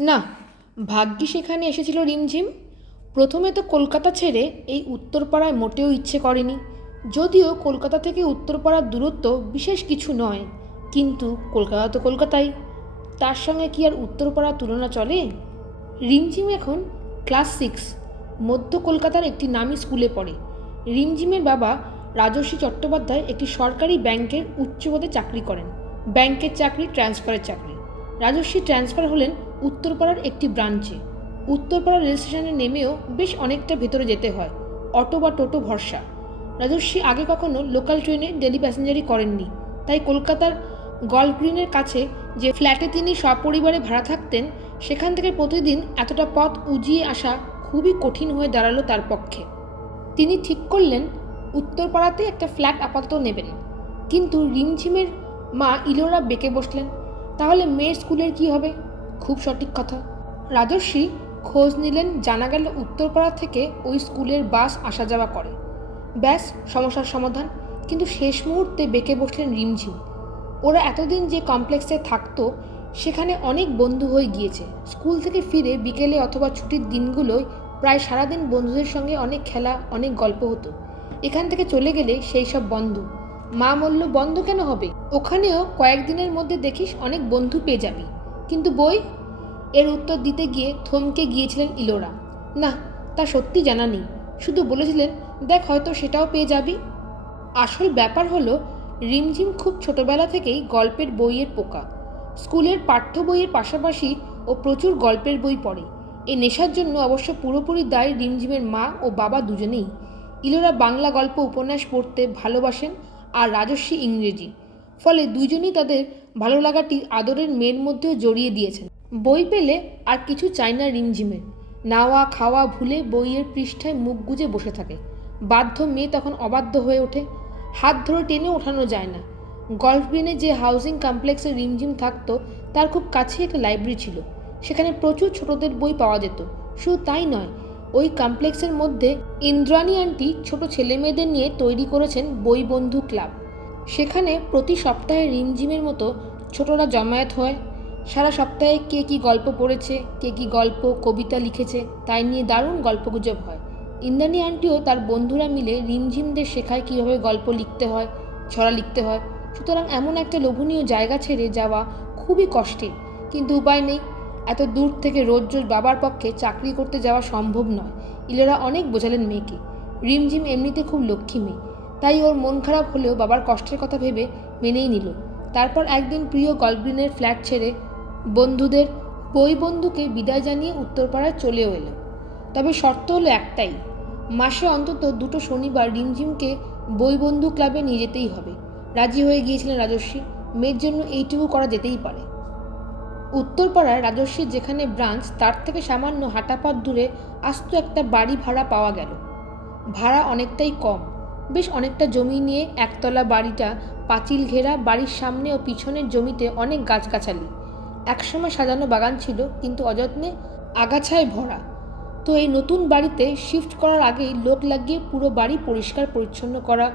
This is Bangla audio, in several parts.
না, ভাগ্যিস এখানে এসেছিল রিমঝিম। প্রথমে তো কলকাতা ছেড়ে এই উত্তরপাড়ায় মোটেও ইচ্ছে করেনি। যদিও কলকাতা থেকে উত্তরপাড়ার দূরত্ব বিশেষ কিছু নয়, কিন্তু কলকাতা তো কলকাতাই, তার সঙ্গে কি আর উত্তরপাড়ার তুলনা চলে? রিমঝিম এখন ক্লাস 6, মধ্য কলকাতার একটি নামী স্কুলে পড়ে। রিমঝিমের বাবা রাজর্ষি চট্টোপাধ্যায় একটি সরকারি ব্যাংকের উচ্চ পদে চাকরি করেন। ব্যাংকের চাকরি ট্রান্সফারের চাকরি। রাজর্ষি ট্রান্সফার হলেন উত্তরপাড়ার একটি ব্রাঞ্চে। উত্তরপাড়া রেল স্টেশনে নেমেও বেশ অনেকটা ভেতরে যেতে হয়, অটো বা টোটো ভরসা। রাজর্ষি আগে কখনো লোকাল ট্রেনে ডেলি প্যাসেঞ্জারি করেননি, তাই কলকাতার গল্ফ গ্রিনের কাছে যে ফ্ল্যাটে তিনি সপরিবারে ভাড়া থাকতেন, সেখান থেকে প্রতিদিন এতটা পথ উজিয়ে আসা খুবই কঠিন হয়ে দাঁড়ালো তার পক্ষে। তিনি ঠিক করলেন উত্তরপাড়াতে একটা ফ্ল্যাট আপাতত নেবেন। কিন্তু রিমঝিমের মা ইলোরা বেঁকে বসলেন, তাহলে মেয়ের স্কুলের কি হবে? খুব সঠিক কথা। রাজর্ষি খোঁজ নিলেন, জানা গেল উত্তরপাড়া থেকে ওই স্কুলের বাস আসা যাওয়া করে। ব্যাস, সমস্যার সমাধান। কিন্তু শেষ মুহূর্তে বেঁকে বসলেন রিমঝিম। ওরা এতদিন যে কমপ্লেক্সে থাকতো, সেখানে অনেক বন্ধু হয়ে গিয়েছে। স্কুল থেকে ফিরে বিকেলে অথবা ছুটির দিনগুলোয় প্রায় সারাদিন বন্ধুদের সঙ্গে অনেক খেলা, অনেক গল্প হতো। এখান থেকে চলে গেলে সেই সব বন্ধ। মা বলল, বন্ধ কেন হবে? ওখানেও কয়েকদিনের মধ্যে দেখিস অনেক বন্ধু পেয়ে যাবি। কিন্তু বই? এর উত্তর দিতে গিয়ে থমকে গিয়েছিলেন ইলোরা। না, তা সত্যি জানা নেই, শুধু বলেছিলেন, দেখ হয়তো সেটাও পেয়ে যাবি। আসল ব্যাপার হলো, রিমঝিম খুব ছোটবেলা থেকেই গল্পের বইয়ের পোকা। স্কুলের পাঠ্য বইয়ের পাশাপাশি ও প্রচুর গল্পের বই পড়ে। এই নেশার জন্য অবশ্য পুরোপুরি দায়ী রিমঝিমের মা ও বাবা দুজনেই। ইলোরা বাংলা গল্প উপন্যাস পড়তে ভালোবাসেন, আর রাজস্বী ইংরেজি। ফলে দুজনেই তাদের ভালো লাগাটি আদরের মেয়ের মধ্যেও জড়িয়ে দিয়েছেন। বই পেলে আর কিছু চাই না রিমঝিমের। নাওয়া খাওয়া ভুলে বইয়ের পৃষ্ঠায় মুখ গুজে বসে থাকে। বাধ্য মেয়ে তখন অবাধ্য হয়ে ওঠে। হাত ধরে টেনে ওঠানো যায় না। গল্ফ গ্রিনে যে হাউজিং কমপ্লেক্সে রিমঝিম থাকতো, তার খুব কাছেই একটা লাইব্রেরি ছিল। সেখানে প্রচুর ছোটদের বই পাওয়া যেত। শুধু তাই নয়, ওই কমপ্লেক্সের মধ্যে ইন্দ্রাণী আন্টি ছোট ছেলেমেয়েদের নিয়ে তৈরি করেছেন বই বন্ধু ক্লাব। সেখানে প্রতি সপ্তাহে রিমঝিমের মতো ছোটরা জমায়েত হয়। সারা সপ্তাহে কে কী গল্প পড়েছে, কে কী গল্প কবিতা লিখেছে, তাই নিয়ে দারুণ গল্পগুজব হয়। ইন্দ্রাণী আন্টিও তার বন্ধুরা মিলে রিমঝিমদের শেখায় কীভাবে গল্প লিখতে হয়, ছড়া লিখতে হয়। সুতরাং এমন একটা লোভনীয় জায়গা ছেড়ে যাওয়া খুবই কষ্টের, কিন্তু উপায় নেই। এত দূর থেকে রোজ রোজ বাবার পক্ষে চাকরি করতে যাওয়া সম্ভব নয়। ইলোরা অনেক বোঝালেন মেয়েকে। রিমঝিম এমনিতে খুব লক্ষ্মী মেয়ে, তাই ওর মন খারাপ হলেও বাবার কষ্টের কথা ভেবে মেনেই নিল। তারপর একদিন প্রিয় গল্ফগ্রিনের ফ্ল্যাট ছেড়ে বন্ধুদের বই বন্ধুকে বিদায় জানিয়ে উত্তরপাড়ায় চলেও এলো। তবে শর্ত হলো একটাই, মাসে অন্তত 2টো শনিবার রিমঝিমকে বই বন্ধু ক্লাবে নিয়ে যেতেই হবে। রাজি হয়ে গিয়েছিলেন রাজস্বী। মেয়ের জন্য এইটুকু করা যেতেই পারে। উত্তরপাড়ায় রাজস্বীর যেখানে ব্রাঞ্চ, তার থেকে সামান্য হাঁটাপথ দূরে আস্ত একটা বাড়ি ভাড়া পাওয়া গেল। ভাড়া অনেকটাই কম। বেশ অনেকটা জমি নিয়ে একতলা বাড়িটা পাঁচিল ঘেরা। বাড়ির সামনে ও পিছনের জমিতে অনেক গাছগাছালি। একসময় সাজানো বাগান ছিল, কিন্তু অযত্নে আগাছায় ভরা। তো এই নতুন বাড়িতে শিফট করার আগেই লোক লাগিয়ে পুরো বাড়ি পরিষ্কার পরিচ্ছন্ন করা,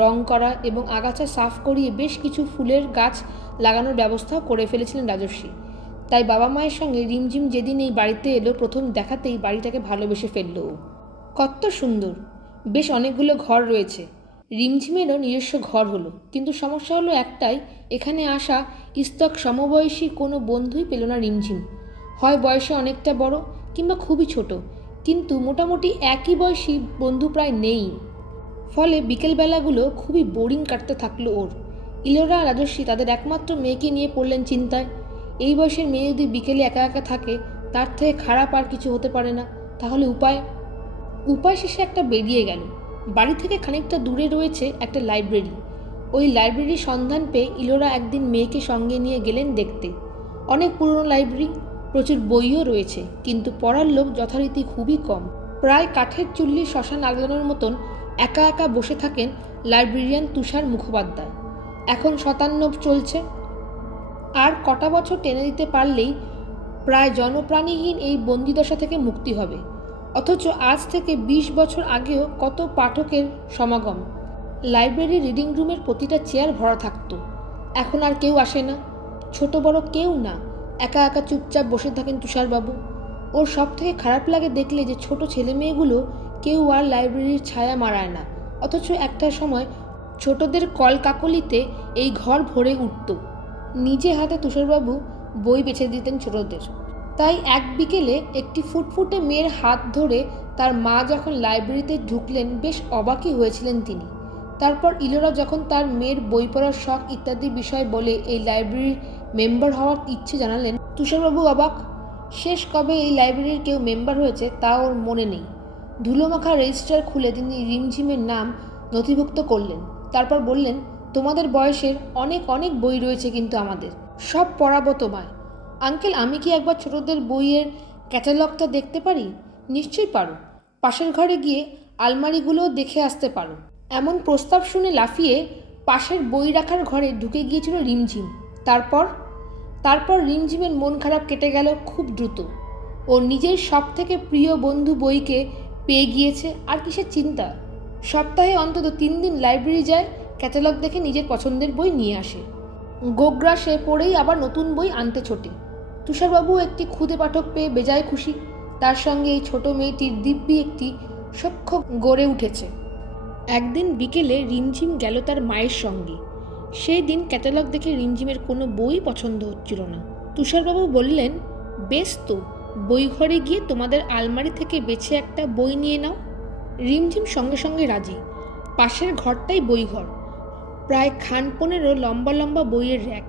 রং করা এবং আগাছা সাফ করিয়ে বেশ কিছু ফুলের গাছ লাগানোর ব্যবস্থাও করে ফেলেছিলেন রাজস্বী। তাই বাবা মায়ের সঙ্গে রিমঝিম যেদিন এই বাড়িতে এলো, প্রথম দেখাতেই বাড়িটাকে ভালোবেসে ফেলল ও। কত সুন্দর! বেশ অনেকগুলো ঘর রয়েছে। রিমঝিমেরও নিজস্ব ঘর হলো, কিন্তু সমস্যা হলো একটাই, এখানে আসা ইস্তক সমবয়সী কোনো বন্ধুই পেল না রিমঝিম। হয় বয়সে অনেকটা বড়, কিংবা খুবই ছোট, কিন্তু মোটামুটি একই বয়সী বন্ধু প্রায় নেই। ফলে বিকেলবেলাগুলো খুবই বোরিং কাটতে থাকলো ওর। ইলোরা রাজস্বী তাদের একমাত্র মেয়েকে নিয়ে পড়লেন চিন্তায়। এই বয়সের মেয়ে যদি বিকেলে একা একা থাকে, তার থেকে খারাপ আর কিছু হতে পারে না। তাহলে উপায় শেষে একটা বেরিয়ে গেল। বাড়ি থেকে খানিকটা দূরে রয়েছে একটা লাইব্রেরি। ওই লাইব্রেরির সন্ধান পেয়ে ইলোরা একদিন মেয়েকে সঙ্গে নিয়ে গেলেন দেখতে। অনেক পুরনো লাইব্রেরি, প্রচুর বইও রয়েছে, কিন্তু পড়ার লোক যথারীতি খুবই কম। প্রায় কাঠের চুল্লির শ্মশান আগলানোর মতন একা একা বসে থাকেন লাইব্রেরিয়ান তুষার মুখোপাধ্যায়। এখন 57 চলছে। আর কটা বছর টেনে দিতে পারলেই প্রায় জনপ্রাণীহীন এই বন্দিদশা থেকে মুক্তি হবে। অথচ আজ থেকে 20 বছর আগেও কত পাঠকের সমাগম। লাইব্রেরি রিডিং রুমের প্রতিটা চেয়ার ভরা থাকতো। এখন আর কেউ আসে না, ছোট বড় কেউ না। একা একা চুপচাপ বসে থাকেন তুষারবাবু। ওর সব থেকে খারাপ লাগে দেখলে যে ছোট ছেলে মেয়েগুলো কেউ আর লাইব্রেরির ছায়া মারায় না, অথচ একটা সময় ছোটদের কলকাকলিতে এই ঘর ভরে উঠত। নিজে হাতে তুষারবাবু বই বেছে দিতেন ছোটদের। তাই এক বিকেলে একটি ফুটফুটে মেয়ের হাত ধরে তার মা যখন লাইব্রেরিতে ঢুকলেন, বেশ অবাকই হয়েছিলেন তিনি। তারপর ইলোরা যখন তার মেয়ের বই পড়ার শখ ইত্যাদি বিষয় বলে এই লাইব্রেরির মেম্বার হওয়ার ইচ্ছে জানালেন, তুষারবাবু অবাক। শেষ কবে এই লাইব্রেরির কেউ মেম্বার হয়েছে তা ওর মনে নেই। ধুলোমাখা রেজিস্টার খুলে তিনি রিমঝিমের নাম নথিভুক্ত করলেন। তারপর বললেন, তোমাদের বয়সের অনেক অনেক বই রয়েছে, কিন্তু আমাদের সব পড়াবো তোমায়। আঙ্কেল, আমি কি একবার ছোটদের বইয়ের ক্যাটালগটা দেখতে পারি? নিশ্চয়ই পারো। পাশের ঘরে গিয়ে আলমারিগুলোও দেখে আসতে পারো। এমন প্রস্তাব শুনে লাফিয়ে পাশের বই রাখার ঘরে ঢুকে গিয়েছিল রিমঝিম। তারপর রিমঝিমের মন খারাপ কেটে গেল খুব দ্রুত। ও নিজের সব থেকে প্রিয় বন্ধু বইকে পেয়ে গিয়েছে, আর কিসের চিন্তা। সপ্তাহে অন্তত 3 দিন লাইব্রেরি যায়, ক্যাটালগ দেখে নিজের পছন্দের বই নিয়ে আসে। গোগ্রাসে পড়েই আবার নতুন বই আনতে ছোটে। তুষারবাবু একটি খুদে পাঠক পেয়ে বেজায় খুশি। তার সঙ্গে এই ছোট মেয়েটির দিব্যি একটি সখ্য গড়ে উঠেছে। একদিন বিকেলে রিমঝিম গেল তার মায়ের সঙ্গে। সেই দিন ক্যাটালগ দেখে রিমঝিমের কোনো বই পছন্দ হচ্ছিল না। তুষারবাবু বললেন, বেশ তো, বই ঘরে গিয়ে তোমাদের আলমারি থেকে বেছে একটা বই নিয়ে নাও। রিমঝিম সঙ্গে সঙ্গে রাজি। পাশের ঘরটাই বইঘর। প্রায় 15 লম্বা লম্বা বইয়ের র্যাক,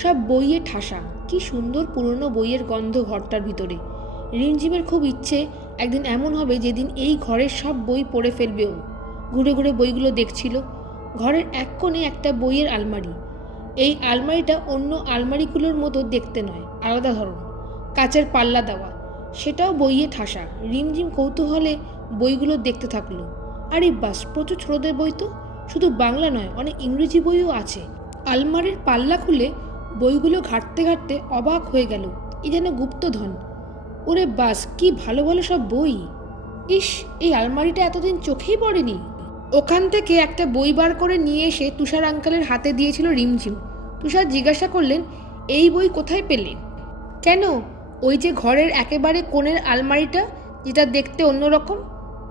সব বইয়ে ঠাসা। কি সুন্দর পুরনো বইয়ের গন্ধ ঘরটার ভিতরে। রিমঝিমের খুব ইচ্ছে একদিন এমন হবে যেদিন এই ঘরের সব বই পড়ে ফেলবে ও। ঘুরে ঘুরে বইগুলো দেখছিল। ঘরের এক কোণে একটা বইয়ের আলমারি। এই আলমারিটা অন্য আলমারিগুলোর মতো দেখতে নয়, আলাদা ধরন, কাচের পাল্লা দেওয়া, সেটাও বইয়ে ঠাসা। রিমঝিম কৌতূহলে বইগুলো দেখতে থাকলো। আরে বাস, প্রচুর ছোটদের বই তো, শুধু বাংলা নয়, অনেক ইংরেজি বইও আছে। আলমারির পাল্লা খুলে বইগুলো ঘাঁটতে ঘাঁটতে অবাক হয়ে গেল। এ যেন গুপ্তধন। ওরে বাস, কি ভালো ভালো সব বই। ইস, এই আলমারিটা এতদিন চোখেই পড়েনি। ওখান থেকে একটা বই বার করে নিয়ে এসে তুষার আঙ্কেলের হাতে দিয়েছিল রিমঝিম। তুষার জিজ্ঞাসা করলেন, এই বই কোথায় পেলে? কেন, ওই যে ঘরের একেবারে কোণের আলমারিটা, যেটা দেখতে অন্যরকম।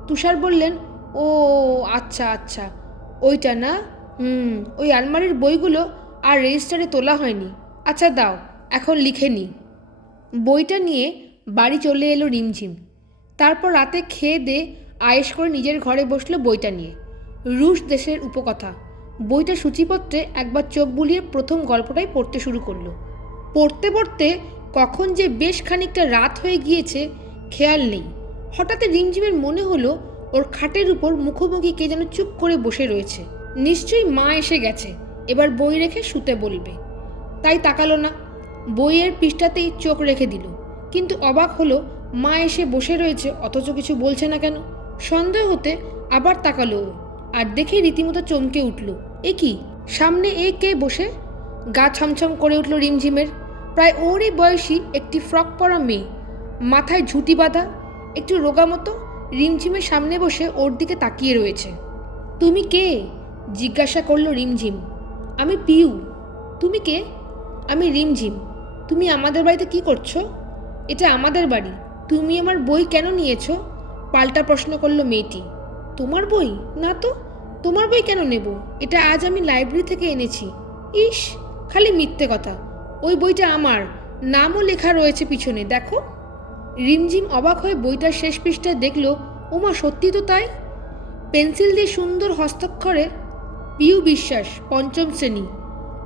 তুষার বললেন, ও আচ্ছা আচ্ছা, ওইটা না। ওই আলমারির বইগুলো আর রেজিস্টারে তোলা হয়নি। আচ্ছা দাও, এখন লিখে নিই। বইটা নিয়ে বাড়ি চলে এলো রিমঝিম। তারপর রাতে খেয়ে দিয়ে আয়েশ করে নিজের ঘরে বসলো বইটা নিয়ে। রুশ দেশের উপকথা। বইটা সূচিপত্রে একবার চোখ বুলিয়ে প্রথম গল্পটাই পড়তে শুরু করলো। পড়তে পড়তে কখন যে বেশ খানিকটা রাত হয়ে গিয়েছে খেয়াল নেই। হঠাৎ রিমঝিমের মনে হলো ওর খাটের উপর মুখোমুখি কে যেন চুপ করে বসে রয়েছে। নিশ্চয়ই মা এসে গেছে, এবার বই রেখে শুতে বলবে। তাই তাকালো না, বইয়ের পৃষ্ঠাতেই চোখ রেখে দিল। কিন্তু অবাক হলো, মা এসে বসে রয়েছে অথচ কিছু বলছে না কেন। সন্দেহ হতে আবার তাকালো ও, আর দেখে রীতিমতো চমকে উঠল। এ কি, সামনে এ কে বসে? গা ছমছম করে উঠল রিমঝিমের। প্রায় ওরই বয়সী একটি ফ্রক পরা মেয়ে, মাথায় ঝুঁটি বাঁধা, একটু রোগা মতো, রিমঝিমের সামনে বসে ওর দিকে তাকিয়ে রয়েছে। তুমি কে? জিজ্ঞাসা করলো রিমঝিম। আমি পিউ। তুমি কে? আমি রিমঝিম। তুমি আমাদের বাড়িতে কি করছো? এটা আমাদের বাড়ি, তুমি আমার বই কেন নিয়েছো? পাল্টা প্রশ্ন করলো মেয়েটি। তোমার বই? না তো, তোমার বই কেন নেব? এটা আজ আমি লাইব্রেরি থেকে এনেছি। ইস, খালি মিথ্যে কথা। ওই বইটা আমার, নামও লেখা রয়েছে পিছনে, দেখো। রিমঝিম অবাক হয়ে বইটার শেষ পৃষ্ঠায় দেখলো, ওমা, সত্যি তো তাই। পেন্সিল দিয়ে সুন্দর হস্তাক্ষরে পিউ বিশ্বাস, 5ম শ্রেণী,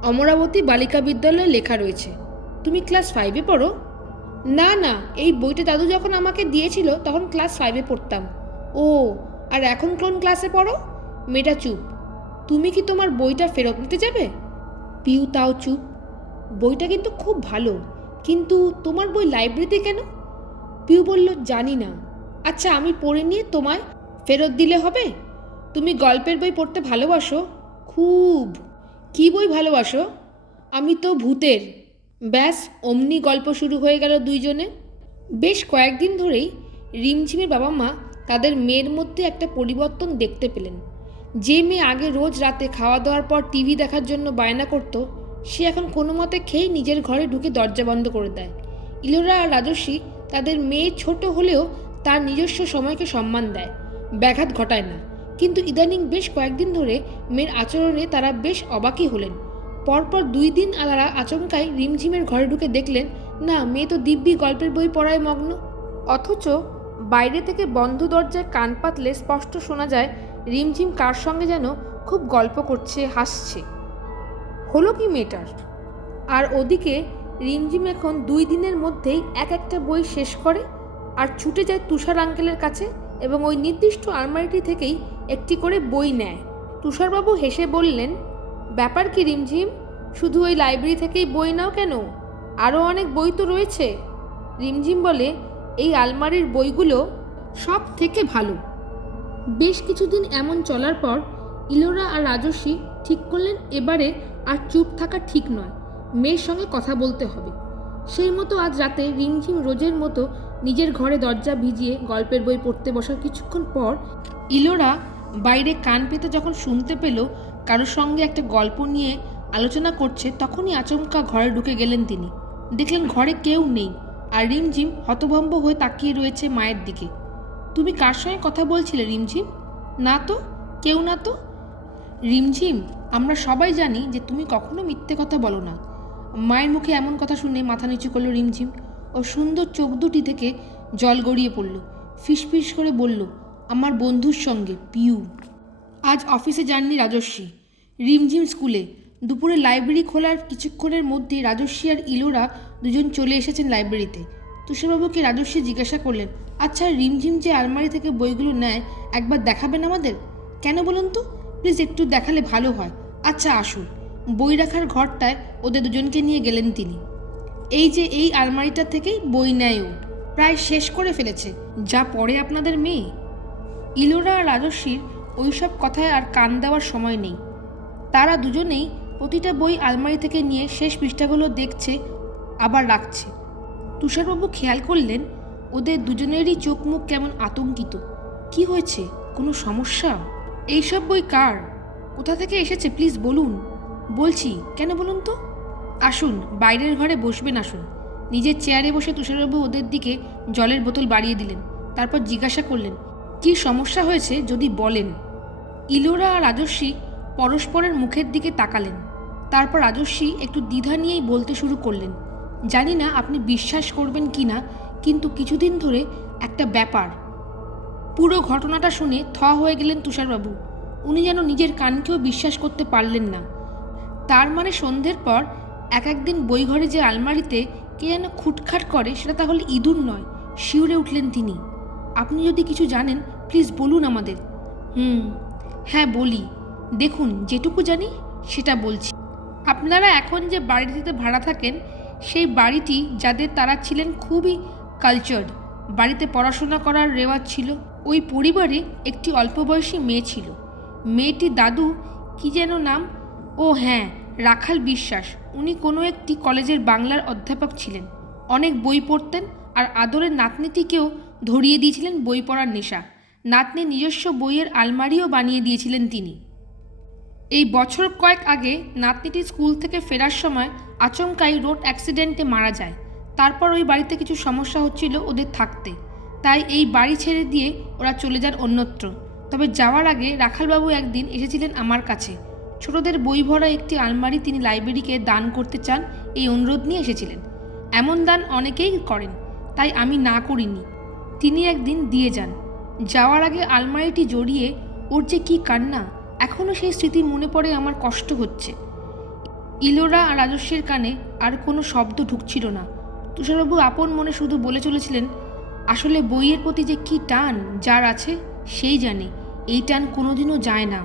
অমরাবতী বালিকা বিদ্যালয়ে লেখা রয়েছে। তুমি ক্লাস 5-এ পড়ো? না না, এই বইটা দাদু যখন আমাকে দিয়েছিল তখন ক্লাস 5-এ পড়তাম। ও, আর এখন কোন ক্লাসে পড়ো? মেয়েটা চুপ। তুমি কি তোমার বইটা ফেরত নিতে যাবে? পিউ তাও চুপ। বইটা কিন্তু খুব ভালো, কিন্তু তোমার বই লাইব্রেরিতে কেন? পিউ বলল, জানি না। আচ্ছা, আমি পড়ে নিয়ে তোমায় ফেরত দিলে হবে? তুমি গল্পের বই পড়তে ভালোবাসো? খুব। কি বই ভালোবাসো? আমি তো ভূতের। ব্যাস, অমনি গল্প শুরু হয়ে গেল দুইজনে। বেশ কয়েকদিন ধরেই রিমঝিমের বাবা মা তাদের মেয়ের মধ্যে একটা পরিবর্তন দেখতে পেলেন। যে মেয়ে আগে রোজ রাতে খাওয়া দাওয়ার পর টিভি দেখার জন্য বায়না করত, সে এখন কোনো মতে খেয়েই নিজের ঘরে ঢুকে দরজা বন্ধ করে দেয়। ইলোরা আর রাজস্বী তাদের মেয়ে ছোট হলেও তার নিজস্ব সময়কে সম্মান দেয়, ব্যাঘাত ঘটায় না। কিন্তু ইদানিং বেশ কয়েকদিন ধরে মেয়ের আচরণে তারা বেশ অবাকই হলেন। পরপর 2 দিন তারা আচমকাই রিমঝিমের ঘরে ঢুকে দেখলেন না, মেয়ে তো দিব্যি গল্পের বই পড়ায় মগ্ন। অথচ বাইরে থেকে বন্ধ দরজায় কান পাতলে স্পষ্ট শোনা যায় রিমঝিম কার সঙ্গে যেন খুব গল্প করছে, হাসছে। হলো কি মেয়েটার? আর ওদিকে রিমঝিম এখন 2 দিনের মধ্যেই একটা বই শেষ করে আর ছুটে যায় তুষার আঙ্কেলের কাছে এবং ওই নির্দিষ্ট আলমারিটি থেকেই একটি করে বই নেয়। তুষারবাবু হেসে বললেন, ব্যাপার কি রিমঝিম, শুধু ওই লাইব্রেরি থেকেই বই নাও কেন? আরও অনেক বই তো রয়েছে। রিমঝিম বলে, এই আলমারির বইগুলো সব থেকে ভালো। বেশ কিছুদিন এমন চলার পর ইলোরা আর রাজস্বী ঠিক করলেন এবারে আর চুপ থাকা ঠিক নয়, মেয়ের সঙ্গে কথা বলতে হবে। সেই মতো আজ রাতে রিমঝিম রোজের মতো নিজের ঘরে দরজা ভিজিয়ে গল্পের বই পড়তে বসার কিছুক্ষণ পর ইলোরা বাইরে কান পেতে যখন শুনতে পেল কারোর সঙ্গে একটা গল্প নিয়ে আলোচনা করছে, তখনই আচমকা ঘরে ঢুকে গেলেন তিনি। দেখলেন ঘরে কেউ নেই আর রিমঝিম হতভম্ব হয়ে তাকিয়ে রয়েছে মায়ের দিকে। তুমি কার সঙ্গে কথা বলছিলে রিমঝিম? না তো, কেউ না তো। রিমঝিম, আমরা সবাই জানি যে তুমি কখনো মিথ্যে কথা বলো না। মায়ের মুখে এমন কথা শুনে মাথা নিচু করলো রিমঝিম। ও সুন্দর চোখ দুটি থেকে জল গড়িয়ে পড়ল। ফিসফিস করে বলল, আমার বন্ধুর সঙ্গে, পিউ। আজ অফিসে যাননি রাজস্বী, রিমঝিম স্কুলে। দুপুরে লাইব্রেরি খোলার কিছুক্ষণের মধ্যে রাজস্বী আর ইলোরা দুজন চলে এসেছেন লাইব্রেরিতে। তুষারবাবুকে রাজস্বী জিজ্ঞাসা করলেন, আচ্ছা রিমঝিম যে আলমারি থেকে বইগুলো নেয় একবার দেখাবেন আমাদের? কেন বলুন তো, প্লিজ একটু দেখালে ভালো হয়। আচ্ছা আসুন। বই রাখার ঘরটায় ওদের দুজনকে নিয়ে গেলেন তিনি। এই যে এই আলমারিটা থেকেই বই নেয় ও, প্রায় শেষ করে ফেলেছে। যা পড়ে আপনাদের মেয়ে। ইলোরা আর রাজস্বীর ওইসব কথায় আর কান দেওয়ার সময় নেই। তারা দুজনেই প্রতিটা বই আলমারি থেকে নিয়ে শেষ পৃষ্ঠাগুলো দেখছে আবার রাখছে। তুষারবাবু খেয়াল করলেন ওদের দুজনেরই চোখ মুখ কেমন আতঙ্কিত। কি হয়েছে, কোনো সমস্যা? এইসব বই কার, কোথা থেকে এসেছে প্লিজ বলুন। বলছি, কেন বলুন তো। আসুন, বাইরের ঘরে বসবেন, আসুন। নিজের চেয়ারে বসে তুষারবাবু ওদের দিকে জলের বোতল বাড়িয়ে দিলেন। তারপর জিজ্ঞাসা করলেন, কি সমস্যা হয়েছে যদি বলেন। ইলোরা আর রাজস্বী পরস্পরের মুখের দিকে তাকালেন। তারপর রাজস্বী একটু দ্বিধা নিয়েই বলতে শুরু করলেন, জানি না আপনি বিশ্বাস করবেন কি না, কিন্তু কিছুদিন ধরে একটা ব্যাপার। পুরো ঘটনাটা শুনে থ হয়ে গেলেন তুষারবাবু। উনি যেন নিজের কানকেও বিশ্বাস করতে পারলেন না। তার মানে সন্ধ্যের পর একদিন বইঘরে যে আলমারিতে কে যেন খুটখাট করে, সেটা তাহলে ইঁদুর নয়। শিউরে উঠলেন তিনি। আপনি যদি কিছু জানেন প্লিজ বলুন আমাদের। হ্যাঁ বলি, দেখুন যেটুকু জানি সেটা বলছি। আপনারা এখন যে বাড়িটিতে ভাড়া থাকেন সেই বাড়িটি যাদের, তারা ছিলেন খুবই কালচার্ড। বাড়িতে পড়াশোনা করার রেওয়াজ ছিল। ওই পরিবারে একটি অল্প বয়সী মেয়ে ছিল। মেয়েটির দাদু কি যেন নাম, ও হ্যাঁ, রাখাল বিশ্বাস। উনি কোনো একটি কলেজের বাংলার অধ্যাপক ছিলেন। অনেক বই পড়তেন আর আদরের নাতনিটিকেও ধরিয়ে দিয়েছিলেন বই পড়ার নেশা। নাতনির নিজস্ব বইয়ের আলমারিও বানিয়ে দিয়েছিলেন তিনি। এই বছর কয়েক আগে নাতনিটি স্কুল থেকে ফেরার সময় আচমকাই রোড অ্যাক্সিডেন্টে মারা যায়। তারপর ওই বাড়িতে কিছু সমস্যা হচ্ছিল ওদের থাকতে, তাই এই বাড়ি ছেড়ে দিয়ে ওরা চলে যান অন্যত্র। তবে যাওয়ার আগে রাখালবাবু একদিন এসেছিলেন আমার কাছে। ছোটদের বই ভরা একটি আলমারি তিনি লাইব্রেরিকে দান করতে চান, এই অনুরোধ নিয়ে এসেছিলেন। এমন দান অনেকেই করেন, তাই আমি না করিনি। তিনি একদিন দিয়ে যান। যাওয়ার আগে আলমারিটি জড়িয়ে ওর যে কী কান্না, এখনও সেই স্মৃতি মনে পড়ে, আমার কষ্ট হচ্ছে। ইলোরা আর রাজস্বীর কানে আর কোনো শব্দ ঢুকছিল না। তুষারবাবু আপন মনে শুধু বলে চলেছিলেন, আসলে বইয়ের প্রতি যে কী টান যার আছে সেই জানে, এই টান কোনোদিনও যায় না।